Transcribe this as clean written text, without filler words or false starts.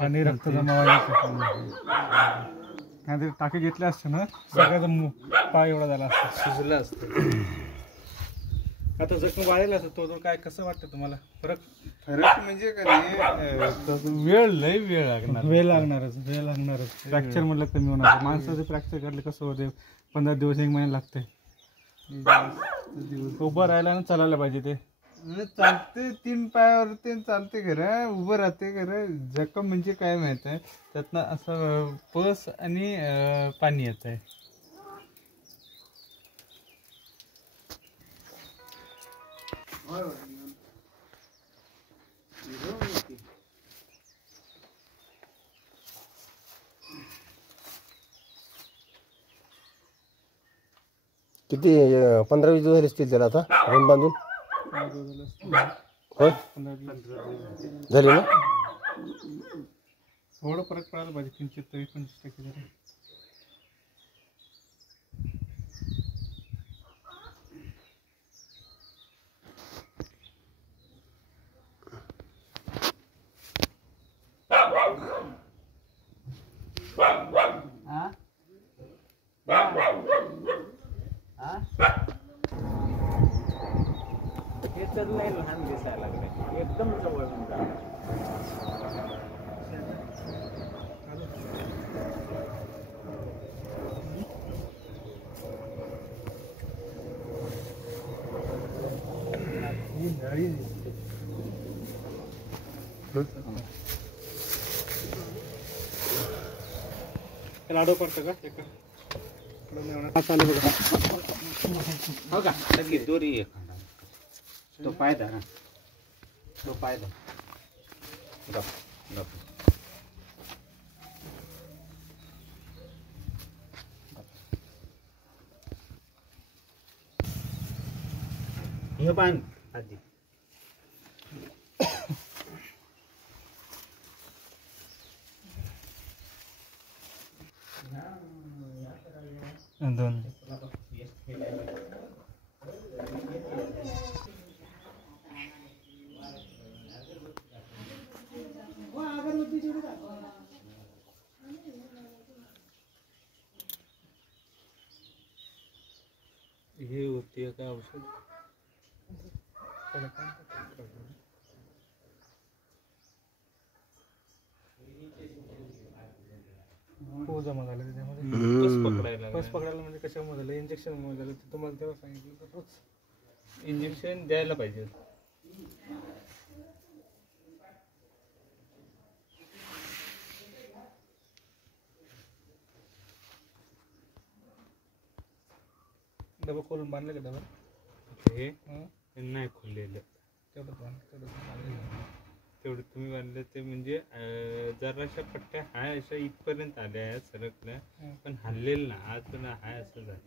पाणी रक्त जमा नाही टाके घेतले असते ना सगळ्याचा पाय एवढा झाला असता शिजला असतं. आता जखम वाढेल असं तो काय कसं वाटतं तुम्हाला? फरक म्हणजे वेळ लागणारच फ्रॅक्चर म्हटलं कमी होणार. माणसाचं फ्रॅक्चर करले कसं होते 15 दिवस 1 महिना लागते. उभं राहायला ना चालायला पाहिजे ते चालते 3 पायावर ते चालते खरं उभं राहते खरं. जखम म्हणजे काय माहित आहे त्यातनं असं पस आणि पाणी येत आहे. किती 15-20 दिवस झाले असतील त्याला आता रूम बांधून? होय झाली ना. थोडं फरक पडायला पाहिजे 25% जरा. नाही लहान दिसायला लागले एकदम जवळ लाडो पडतं का एका चालू बघा हो का लगेच दोरी तो पाय धरा तो पाय धरा गप गप हे बांध आधी दोन हे होते का औषध हो जमा झालं त्याच्यामध्ये. बस पकडायला म्हणजे कशामुळे झालं? इंजेक्शनमुळे झालं. तुम्हाला तेव्हा सांगितलं तोच इंजेक्शन द्यायला पाहिजे. डबा खोलून बांधलं का डबा? हे नाही खोललेलं तेवढं तुम्ही बांधलं ते म्हणजे जराशा पट्ट्या हाय अशा इथपर्यंत आल्या आहेत सरकल्या पण हल्लेलं ना आज पण हाय असं झालं.